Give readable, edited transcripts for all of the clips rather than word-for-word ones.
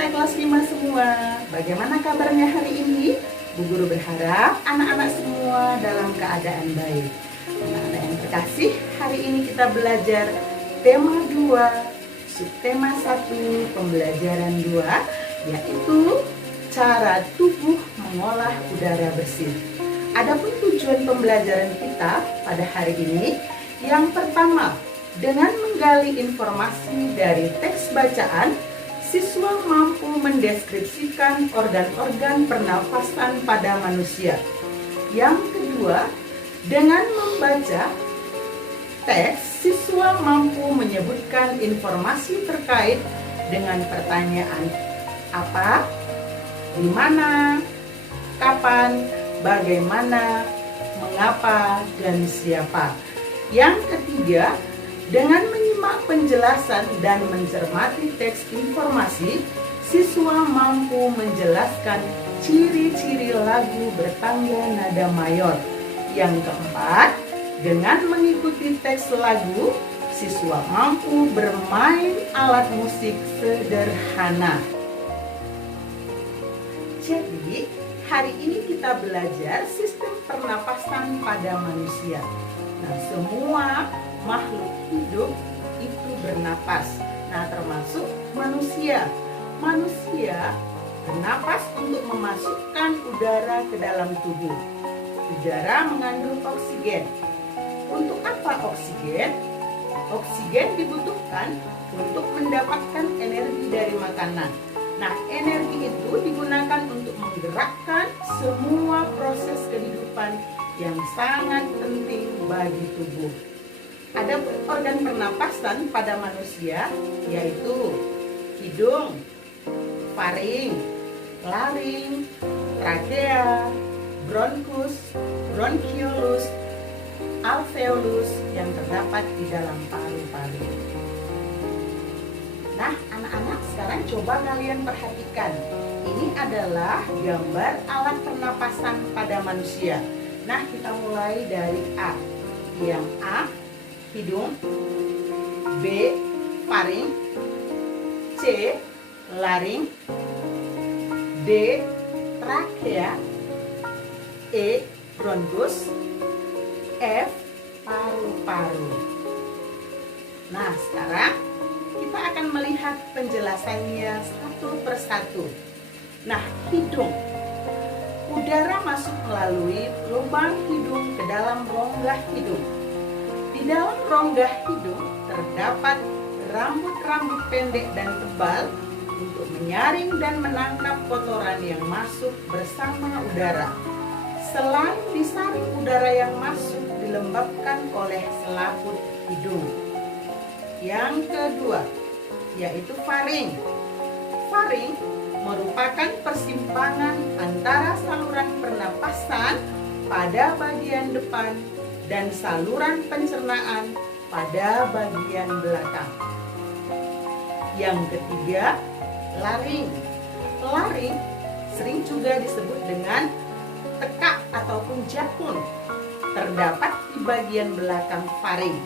anak-anak kelas 5 semua. Bagaimana kabarnya hari ini? Bu Guru berharap anak-anak semua dalam keadaan baik. Anak-anak yang terkasih, hari ini kita belajar tema 2, subtema 1, pembelajaran 2, yaitu cara tubuh mengolah udara bersih. Adapun tujuan pembelajaran kita pada hari ini, yang pertama, dengan menggali informasi dari teks bacaan, siswa mampu mendeskripsikan organ-organ pernafasan pada manusia. Yang kedua, dengan membaca teks, siswa mampu menyebutkan informasi terkait dengan pertanyaan apa, di mana, kapan, bagaimana, mengapa, dan siapa. Yang ketiga, dengan menyimak penjelasan dan mencermati teks informasi, siswa mampu menjelaskan ciri-ciri lagu bertangga nada mayor. Yang keempat, dengan mengikuti teks lagu, siswa mampu bermain alat musik sederhana. Jadi, hari ini kita belajar sistem pernapasan pada manusia. Nah, semua makhluk hidup itu bernapas. Nah, termasuk manusia. Manusia bernapas untuk memasukkan udara ke dalam tubuh. Udara mengandung oksigen. Untuk apa oksigen? Oksigen dibutuhkan untuk mendapatkan energi dari makanan. Nah, energi itu digunakan untuk menggerakkan semua proses kehidupan yang sangat penting bagi tubuh. Ada organ pernapasan pada manusia, yaitu hidung, faring, laring, trakea, bronkus, bronkiolus, alveolus yang terdapat di dalam paru-paru. Nah, anak-anak, sekarang coba kalian perhatikan. Ini adalah gambar alat pernapasan pada manusia. Nah, kita mulai dari A. Yang A, hidung. B, faring. C, laring. D, trakea. E, bronkus. F, paru-paru. Nah, sekarang kita akan melihat penjelasannya satu persatu. Nah, hidung. Udara masuk melalui lubang hidung ke dalam rongga hidung. Di dalam rongga hidung terdapat rambut-rambut pendek dan tebal untuk menyaring dan menangkap kotoran yang masuk bersama udara. Selain disaring, udara yang masuk dilembabkan oleh selaput hidung. Yang kedua, yaitu faring. Faring merupakan persimpangan antara saluran pernapasan pada bagian depan dan saluran pencernaan pada bagian belakang. Yang ketiga, laring. Laring sering juga disebut dengan tekak ataupun jakun. Terdapat di bagian belakang faring.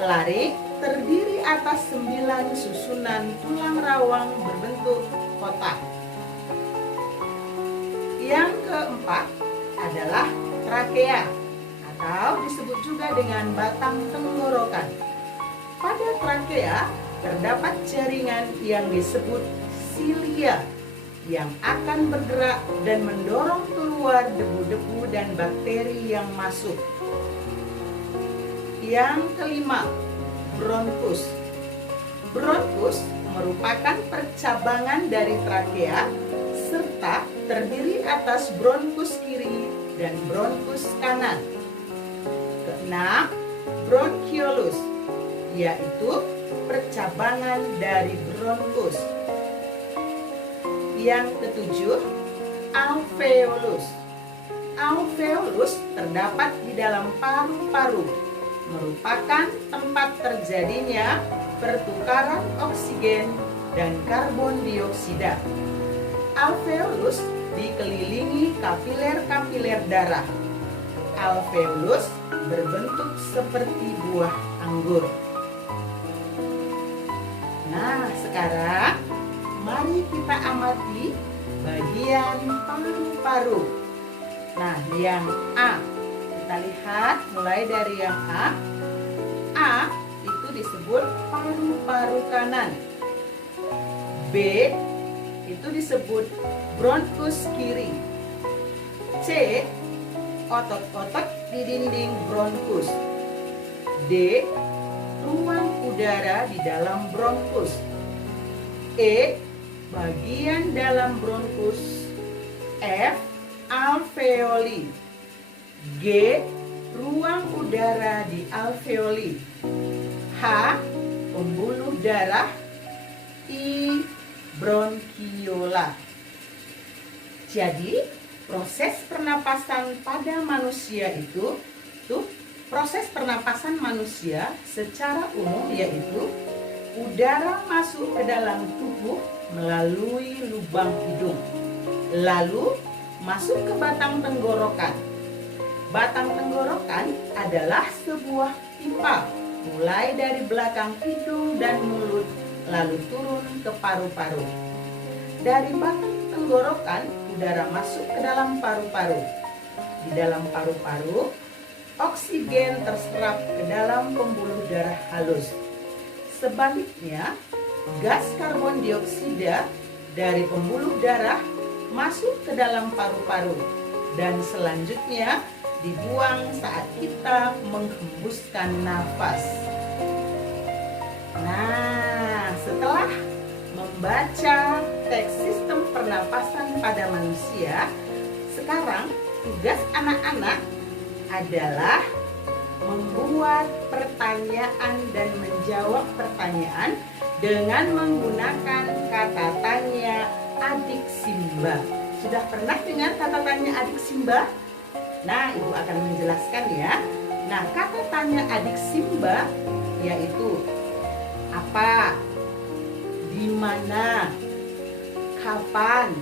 Laring terdiri atas 9 susunan tulang rawang berbentuk kotak. Yang keempat adalah trakea atau disebut juga dengan batang tenggorokan. Pada trakea terdapat jaringan yang disebut silia yang akan bergerak dan mendorong keluar debu-debu dan bakteri yang masuk. Yang kelima, bronkus. Bronkus merupakan percabangan dari trakea serta terdiri atas bronkus kiri dan bronkus kanan. Keenam, bronkiolus, yaitu percabangan dari bronkus. Yang ketujuh, alveolus. Alveolus terdapat di dalam paru-paru, merupakan tempat terjadinya pertukaran oksigen dan karbon dioksida. Alveolus dikelilingi kapiler-kapiler darah. Alveolus berbentuk seperti buah anggur. Nah, sekarang mari Mari kita amati bagian paru-paru. Nah, yang A, kita lihat mulai dari yang A. A itu disebut paru-paru kanan. B itu disebut bronkus kiri. C, otot-otot di dinding bronkus. D, ruang udara di dalam bronkus. E, bagian dalam bronkus. F, alveoli. G, ruang udara di alveoli. H, pembuluh darah. I, bronchiola. Jadi, proses pernapasan pada manusia itu proses pernapasan manusia secara umum yaitu udara masuk ke dalam tubuh melalui lubang hidung, lalu masuk ke batang tenggorokan. Batang tenggorokan adalah sebuah pipa mulai dari belakang hidung dan mulut lalu turun ke paru-paru. Dari batang tenggorokan, udara masuk ke dalam paru-paru. Di dalam paru-paru, oksigen terserap ke dalam pembuluh darah halus. Sebaliknya, gas karbon dioksida dari pembuluh darah masuk ke dalam paru-paru dan selanjutnya dibuang saat kita menghembuskan nafas. Nah, setelah membaca teks sistem pernapasan pada manusia, sekarang tugas anak-anak adalah membuat pertanyaan dan menjawab pertanyaan dengan menggunakan kata tanya adik Simba. Sudah pernah dengar kata tanya adik Simba? Nah, Ibu akan menjelaskan ya. Nah, kata tanya adik Simba yaitu apa, di mana, kapan,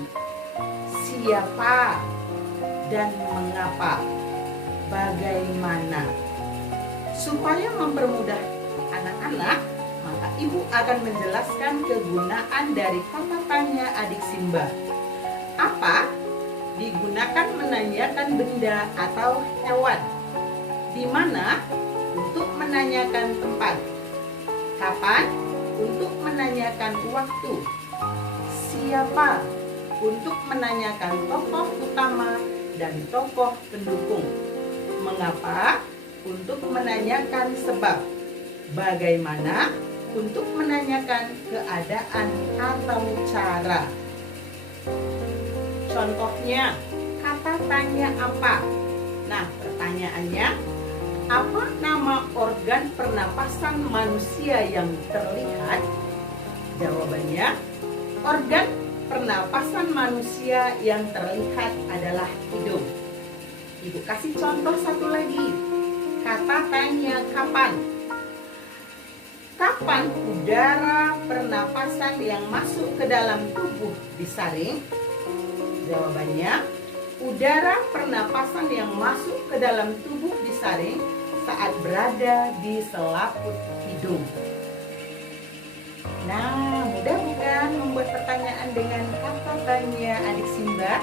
siapa, dan mengapa, bagaimana. Supaya mempermudah anak-anak, maka Ibu akan menjelaskan kegunaan dari kata tanya adik Simba. Apa? Digunakan menanyakan benda atau hewan. Di mana? Untuk menanyakan tempat. Kapan? Untuk menanyakan waktu. Siapa? Untuk menanyakan tokoh utama dan tokoh pendukung. Mengapa? Untuk menanyakan sebab. Bagaimana? Untuk menanyakan keadaan atau cara. Contohnya, kata tanya apa? Nah, pertanyaannya, apa nama organ pernapasan manusia yang terlihat? Jawabannya, organ pernapasan manusia yang terlihat adalah hidung. Ibu kasih contoh satu lagi. Kata tanya kapan? Kapan udara pernapasan yang masuk ke dalam tubuh disaring? Jawabannya, udara pernapasan yang masuk ke dalam tubuh disaring saat berada di selaput hidung. Nah, mudah bukan membuat pertanyaan dengan kata tanya adik Simba?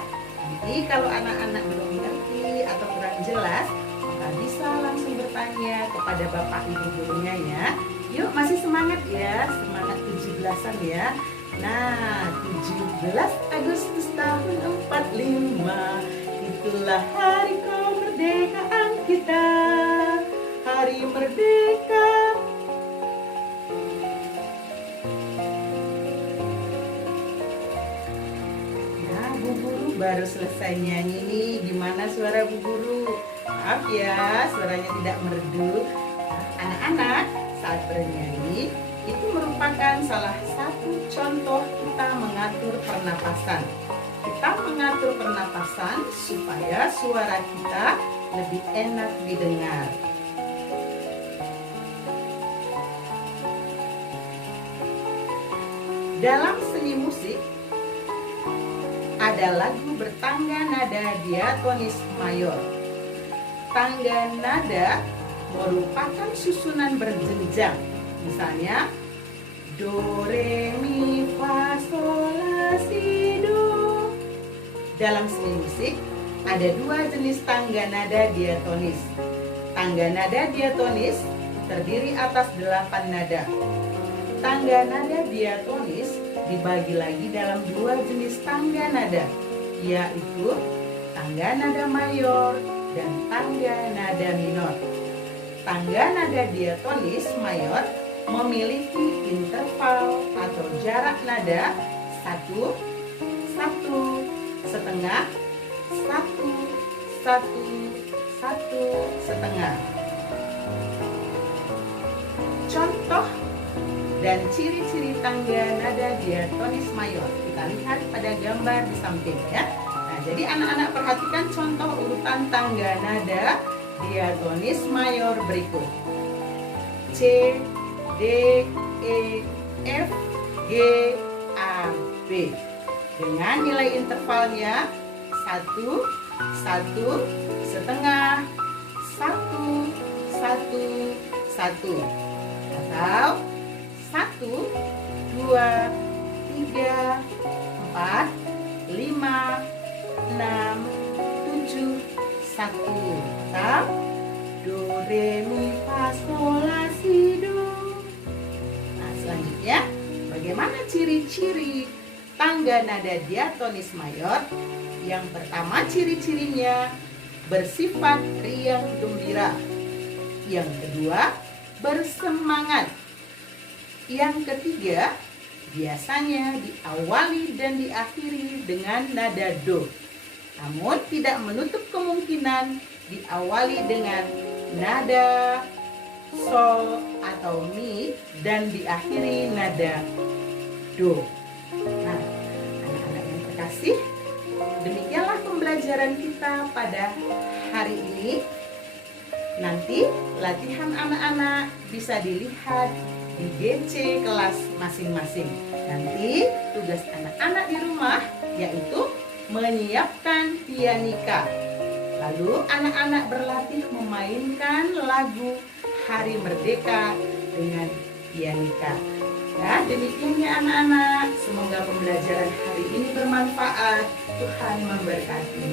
Jadi kalau anak-anak belum mengerti atau kurang jelas, maka bisa langsung bertanya kepada Bapak Ibu gurunya ya. Yuk, masih semangat ya, semangat 17-an ya. Nah, 17 Agustus tahun 45, itulah hari kemerdekaan kita. Hari merdeka. Nah, Bu Guru baru selesai nyanyi nih. Gimana suara Bu Guru? Maaf ya, suaranya tidak merdu. Anak-anak, saat bernyanyi itu merupakan salah satu contoh kita mengatur pernapasan. Kita mengatur pernapasan supaya suara kita lebih enak didengar. Dalam seni musik, ada lagu bertangga nada diatonis mayor. Tangga nada merupakan susunan berjenjang. Misalnya, do, re, mi, fa, sol, la, dalam seni musik ada dua jenis tangga nada diatonis. Tangga nada diatonis terdiri atas 8 nada. Tangga nada diatonis dibagi lagi dalam dua jenis tangga nada, yaitu tangga nada mayor dan tangga nada minor. Tangga nada diatonis mayor memiliki interval atau jarak nada 1, 1, setengah, 1, 1, 1, setengah. Contoh dan ciri-ciri tangga nada diatonis mayor kita lihat pada gambar di samping ya. Nah, jadi anak-anak perhatikan contoh urutan tangga nada diatonis mayor berikut: C, D, E, F, G, A, B. Dengan nilai intervalnya 1, 1, setengah, 1, 1, 1, atau 1, 2, 3, 4, 5, 6, 7, 1, atau do, re, mi, fa, sol, la, si, do. Nah, selanjutnya bagaimana ciri-ciri tangga nada diatonis mayor? Yang pertama, ciri-cirinya bersifat riang gembira. Yang kedua, bersemangat. Yang ketiga, biasanya diawali dan diakhiri dengan nada do. Namun tidak menutup kemungkinan diawali dengan nada sol atau mi dan diakhiri nada do. Nah, anak-anak yang terkasih, demikianlah pembelajaran kita pada hari ini. Nanti latihan anak-anak bisa dilihat di GC kelas masing-masing. Nanti tugas anak-anak di rumah yaitu menyiapkan pianika. Lalu anak-anak berlatih memainkan lagu Hari Merdeka dengan pianika. Ya, demikian ya anak-anak. Semoga pembelajaran hari ini bermanfaat. Tuhan memberkati.